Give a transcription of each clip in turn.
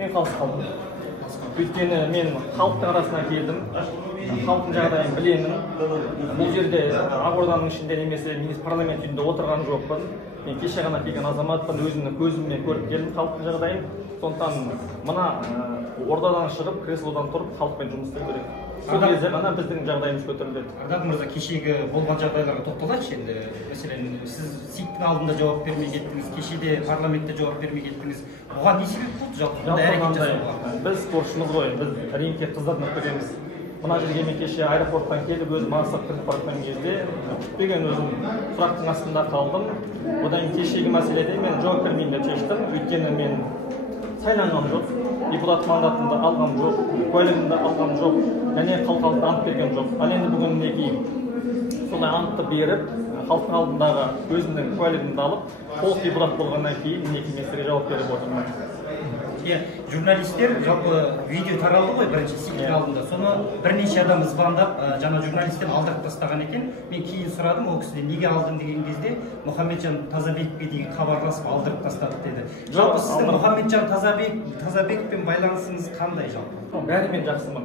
Мен қалыс қалдым. Өйткені мен халықтың арасына келдім, халықтың жағдайын білемін. Бұл жерде Ақорданың ішінде немесе парламент үйінде отырған жоқпын. Мен кеше ғана келген азаматпын, өзімнің көзіммен көріп келдім халықтың жағдайын. Сондықтан мына ордадан шығып, креслодан тұрып, халықпен жұмыс істеу керек. Сол кезде ғана біздің жағдайымыз көтеріледі. Ардақ мырза, кешегі болған жағдайларға тоқталайықшы енді. Мәселен, сіз СИК-тің алдында жауап бермей кеттіңіз, кешеде парламентте жауап бермей кеттіңіз. Оған не себеп болды жалпы? Бұндай әрекет жасауға? Біз спортшымыз ғой, біз рингке қыздарды өткіземіз. Мына жерге мен кеше аэропорттан келіп, өзім мақсат кіріп барған кезде күтпеген өзім сұрақтың астында қалдым. Одан кейін кешегі мәселеде мен жауап бермейін деп шештім. Өйткені мен сайланған жоқ, депутат мандатымды алған жоқ, куәлігімді алған жоқ, және халықтың ант берген жоқ. Ал енді бүгін мінекей солай антты беріп, халықтың алдындағы өзімнің куәлігімді алып, толық депутат болғаннан кейін мінекей мен сізге жауап беріп отырмын. Журналистер жалпы видео таралды ғой бірінші СИК-тің алдында. Соны бірнеше адам звондап, жаңа журналистен алдырып тастаған екен. Мен кейін сұрадым, ол кісіден неге алдың деген кезде Мұхамеджан Тазабековке деген хабарласып алдырып тастады деді. Жалпы сіздің Мұхамеджан Тазабековпен байланысыңыз қандай жалпы? Бәрімен жақсымын.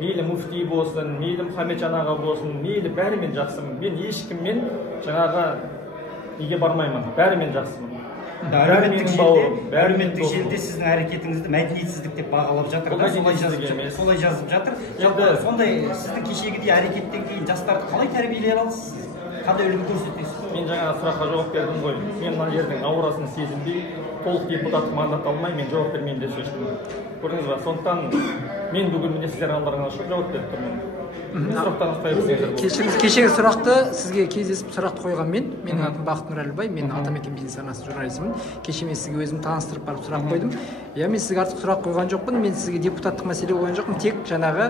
Мейлі муфти болсын, мейлі Мұхамеджан аға болсын, мейлі бәрімен жақсымын. Мен ешкіммен жаңағы неге бармаймын, бәрімен жақсымын. Әлеуметтік желіде сіздің әрекетіңізді мәдениетсіздік деп бағалап жатыр, солай жазып жатыр. Сондай сіздің кешегідей әрекеттен кейін жастарды қалай тәрбиелей аласыз? Қандай үлгі көрсетесіз? Мен жаңа сұраққа жауап бердім ғой. Мен мына жердің аурасын сезінбей, толық депутаттық мандат алмай, мен жауап бермеймін деп шештім. Көрдіңіз ба? Сондықтан мен бүгін міне сіздер алдыңызға шығып жауап беріп тұрмын. Кешегі сұрақты сізге кездесіп сұрақты қойған менің атым Бақыт Нұрәлібай, мен Атамекен бизнес арнасы журналистімін. Кеше мен сізге өзім таныстырып барып сұрақ қойдым. Мен сізге артық сұрақ қойған жоқпын, мен сізге депутаттық мәселе қойған жоқпын, тек жаңағы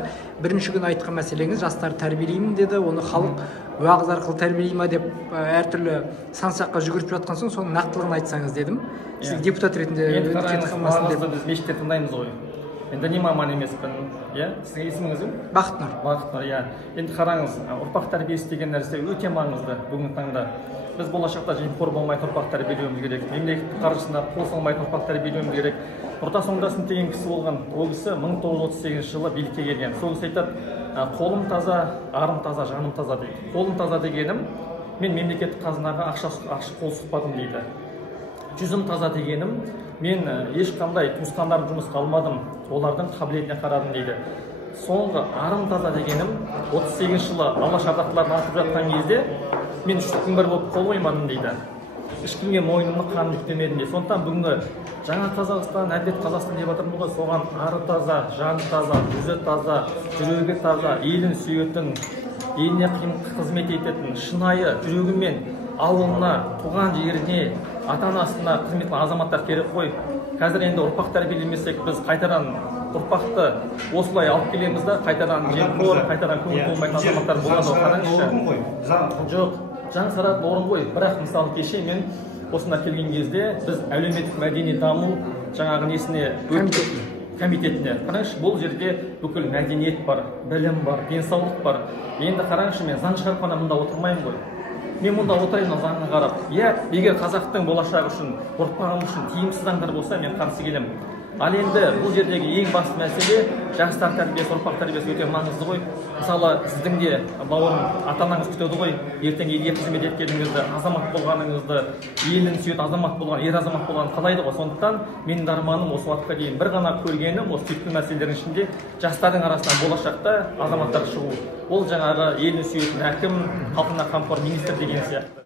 бірінші күн айтқан мәселеңіз жастарды тәрбиелеймін деді, оны халық уағыз арқылы тәрбиелей ма деп әртүрлі сан-саққа жүгіріп жатқан соң соның нақтылығын айтсаңыз дедім. Сіз депутат ретінде біз мешітте тыңдаймыз ғой. Енді діни маман емеспін, сізге есіміңіз кім? Бақыт Нұр. Бақыт Нұр, енді қараңыз, ұрпақ тәрбиесі деген нәрсе өте маңызды бүгінгі таңда. Біз болашақта жемқор болмайтын ұрпақ тәрбиелеуіміз керек, мемлекеттің қаржысына қол салмайтын ұрпақ тәрбиелеуіміз керек. Нұртас Оңдасын деген кісі болған, ол кісі 1938 жылы билікке келген. Сол кісі айтады, қолым таза, арым таза, жаным таза дейді. Қолым таза дегенім, мен мемлекеттік қазынаға ақша қол сұқпадым дейді. Жүзім таза дегенім, мен ешқандай туысқандарым жұмысқа алмадым, олардың қабілетіне қарадым дейді. Соңғы арым таза дегенім, 38 жылы Алаш ардақтыларын атып жатқан кезде, мен үштіктің бірі болып қол қоймадым дейді. Ешкімге мойнымды қанын жүктемедім дейді. Сондықтан бүгінгі жаңа Қазақстан, әділет Қазақстан деп жатырмыз ғой, соған ары таза, жаны таза, жүзі таза, жүрегі таза, елін сүйетін, еліне қызмет ететін, шынайы жүрегімен ауылына, туған жеріне, ата-анасына қызмет еткен азаматтар керек қой. Қазір енді ұрпақ тәрбиелемесек, біз қайтадан ұрпақты осылай алып келеміз да, қайтадан жемқор, қайтадан көңіл толмайтын азаматтар болады. Қараңызшы. Жоқ, заң саратын орын ғой. Бірақ мысалы кеше мен осында келген кезде біз әлеуметтік мәдени даму жаңағы несіне комитетіне қараңызшы, бұл жерде бүкіл мәдениет бар, білім бар, денсаулық бар. Енді қараңызшы, мен заң шығарып қана мұнда отырмаймын ғой. Мен мұнда отырайын заңға қарап. Егер қазақтың болашағы үшін, ұрпағым үшін тиімсіз заңдар болса, мен қарсы келемін. Ал енді бұл жердегі ең басты мәселе жастар тәрбиесі, ұрпақ тәрбиесі өте маңызды ғой. Мысалы, сіздің де бауырым, ата-анаңыз күтеді ғой, ертең елге қызмет еткеніңізді, азамат болғаныңызды, елін сүйетін азамат болған, ер азамат болған қалайды ғой. Сондықтан менің арманым осы уақытқа дейін бір ғана көргенім осы түйткіл мәселелердің ішінде жастардың арасынан болашақта азаматтар шығу. Ол жаңағы елін сүйетін әкім, халқына қамқор министр деген сияқты.